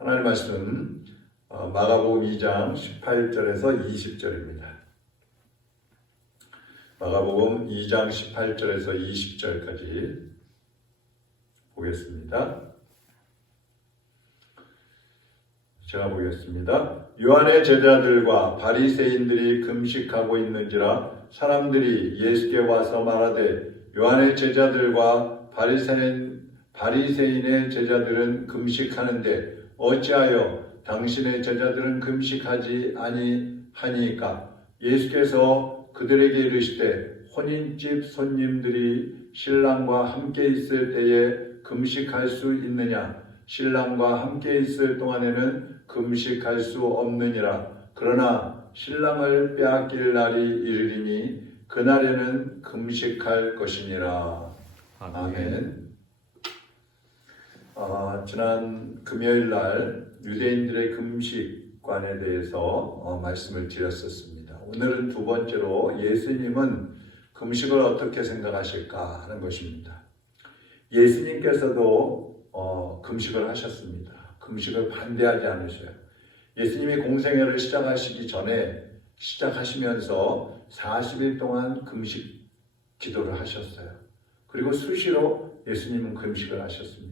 하나님 말씀 어, 마가복음 2장 18절에서 20절입니다. 마가복음 2장 18절에서 20절까지 보겠습니다. 제가 보겠습니다. 요한의 제자들과 바리새인들이 금식하고 있는지라 사람들이 예수께 와서 말하되 요한의 제자들과 바리새인 바리새인의 제자들은 금식하는데 어찌하여 당신의 제자들은 금식하지 아니하니까? 예수께서 그들에게 이르시되 혼인집 손님들이 신랑과 함께 있을 때에 금식할 수 있느냐? 신랑과 함께 있을 동안에는 금식할 수 없느니라. 그러나 신랑을 빼앗길 날이 이르리니 그날에는 금식할 것이니라. 아멘. 어, 지난 금요일 날 유대인들의 금식관에 대해서 어, 말씀을 드렸었습니다. 오늘은 두 번째로 예수님은 금식을 어떻게 생각하실까 하는 것입니다. 예수님께서도 어, 금식을 하셨습니다. 금식을 반대하지 않으셔요. 예수님이 공생애를 시작하시기 전에 시작하시면서 40일 동안 금식 기도를 하셨어요. 그리고 수시로 예수님은 금식을 하셨습니다.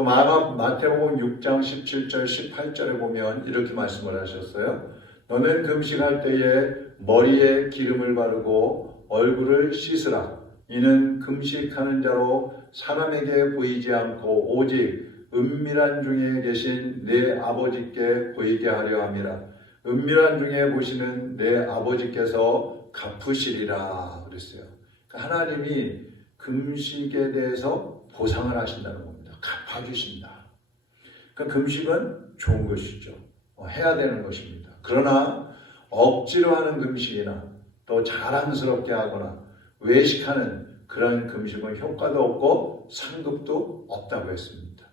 또 마태복음 6장 17절 18절에 보면 이렇게 말씀을 하셨어요. 너는 금식할 때에 머리에 기름을 바르고 얼굴을 씻으라. 이는 금식하는 자로 사람에게 보이지 않고 오직 은밀한 중에 계신 내 아버지께 보이게 하려 함이라. 은밀한 중에 보시는 내 아버지께서 갚으시리라 그랬어요. 그러니까 하나님이 금식에 대해서 보상을 하신다는 겁니다. 갚아주신다. 그러니까 금식은 좋은 것이죠. 어, 해야 되는 것입니다. 그러나 억지로 하는 금식이나 또 자랑스럽게 하거나 외식하는 그런 금식은 효과도 없고 상급도 없다고 했습니다.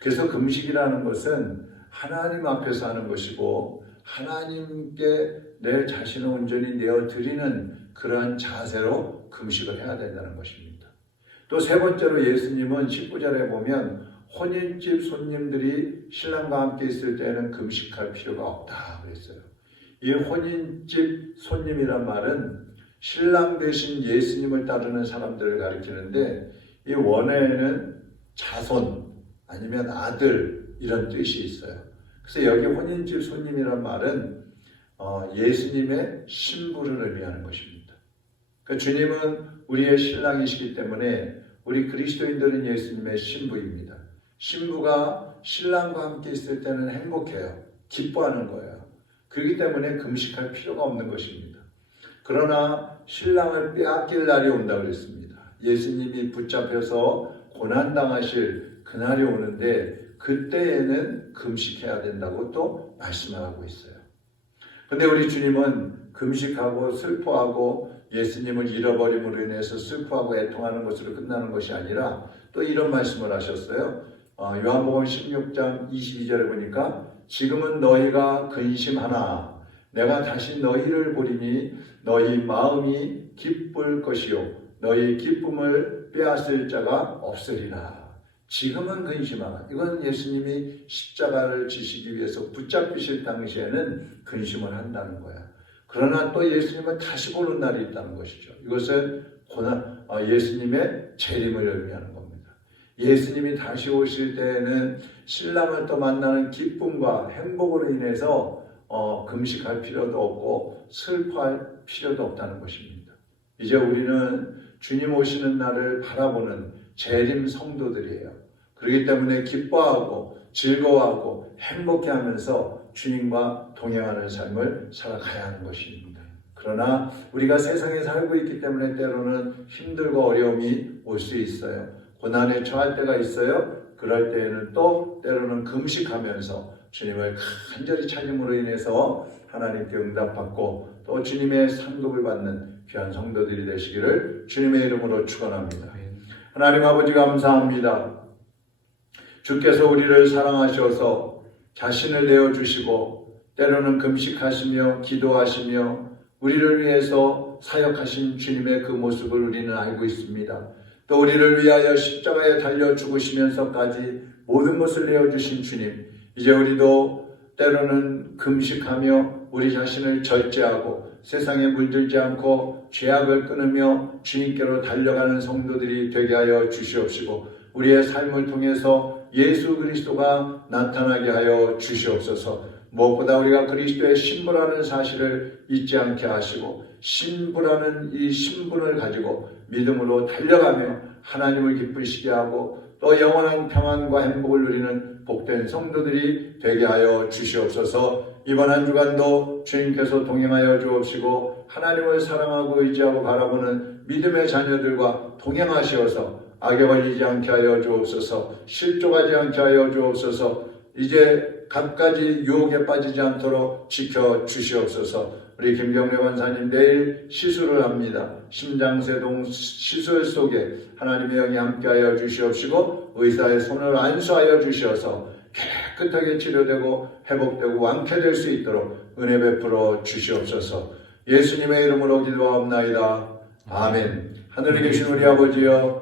그래서 금식이라는 것은 하나님 앞에서 하는 것이고 하나님께 내 자신을 온전히 내어 드리는 그러한 자세로 금식을 해야 된다는 것입니다. 또 세 번째로 예수님은 19절에 보면 혼인집 손님들이 신랑과 함께 있을 때는 금식할 필요가 없다 그랬어요. 이 혼인집 손님이란 말은 신랑 대신 예수님을 따르는 사람들을 가리키는데 이 원어에는 자손 아니면 아들 이런 뜻이 있어요. 그래서 여기 혼인집 손님이란 말은 어, 예수님의 신부를 의미하는 것입니다. 그러니까 주님은 우리의 신랑이시기 때문에 우리 그리스도인들은 예수님의 신부입니다. 신부가 신랑과 함께 있을 때는 행복해요. 기뻐하는 거예요. 그렇기 때문에 금식할 필요가 없는 것입니다. 그러나 신랑을 빼앗길 날이 온다 그랬습니다. 예수님이 붙잡혀서 고난당하실 그날이 오는데 그때에는 금식해야 된다고 또 말씀하고 있어요. 근데 우리 주님은 금식하고 슬퍼하고 예수님을 잃어버림으로 인해서 슬퍼하고 애통하는 것으로 끝나는 것이 아니라 또 이런 말씀을 하셨어요. 어, 요한복음 16장 22절에 보니까 지금은 너희가 근심하나 내가 다시 너희를 보리니 너희 마음이 기쁠 것이요 너희 기쁨을 빼앗을 자가 없으리라. 지금은 근심하나 이건 예수님이 십자가를 지시기 위해서 붙잡히실 당시에는 근심을 한다는 거야. 그러나 또 예수님은 다시 보는 날이 있다는 것이죠. 이것은 고난 어, 예수님의 재림을 의미하는 겁니다. 예수님이 다시 오실 때에는 신랑을 또 만나는 기쁨과 행복으로 인해서 어, 금식할 필요도 없고 슬퍼할 필요도 없다는 것입니다. 이제 우리는 주님 오시는 날을 바라보는 재림 성도들이에요. 그렇기 때문에 기뻐하고 즐거워하고 행복해하면서 주님과 동행하는 삶을 살아가야 하는 것입니다. 그러나 우리가 세상에 살고 있기 때문에 때로는 힘들고 어려움이 올 수 있어요. 고난에 처할 때가 있어요. 그럴 때에는 또 때로는 금식하면서 주님을 간절히 찾음으로 인해서 하나님께 응답받고 또 주님의 상급을 받는 귀한 성도들이 되시기를 주님의 이름으로 축원합니다. 하나님 아버지 감사합니다. 주께서 우리를 사랑하셔서 자신을 내어 주시고 때로는 금식하시며 기도하시며 우리를 위해서 사역하신 주님의 그 모습을 우리는 알고 있습니다. 또 우리를 위하여 십자가에 달려 죽으시면서까지 모든 것을 내어주신 주님, 이제 우리도 때로는 금식하며 우리 자신을 절제하고 세상에 물들지 않고 죄악을 끊으며 주님께로 달려가는 성도들이 되게 하여 주시옵시고 우리의 삶을 통해서 예수 그리스도가 나타나게 하여 주시옵소서. 무엇보다 우리가 그리스도의 신부라는 사실을 잊지 않게 하시고 신부라는 이 신분을 가지고 믿음으로 달려가며 하나님을 기쁘시게 하고 또 영원한 평안과 행복을 누리는 복된 성도들이 되게 하여 주시옵소서. 이번 한 주간도 주님께서 동행하여 주옵시고 하나님을 사랑하고 의지하고 바라보는 믿음의 자녀들과 동행하시어서 악에 걸리지 않게 하여 주옵소서. 실족하지 않게 하여 주옵소서. 이제 갖가지 유혹에 빠지지 않도록 지켜 주시옵소서. 우리 김경래 원사님 내일 시술을 합니다. 심장세동 시술 속에 하나님의 영이 함께하여 주시옵시고 의사의 손을 안수하여 주시어서 깨끗하게 치료되고 회복되고 완쾌될 수 있도록 은혜 베풀어 주시옵소서. 예수님의 이름으로 기도하옵나이다. 아멘. 하늘에 계신 우리 아버지여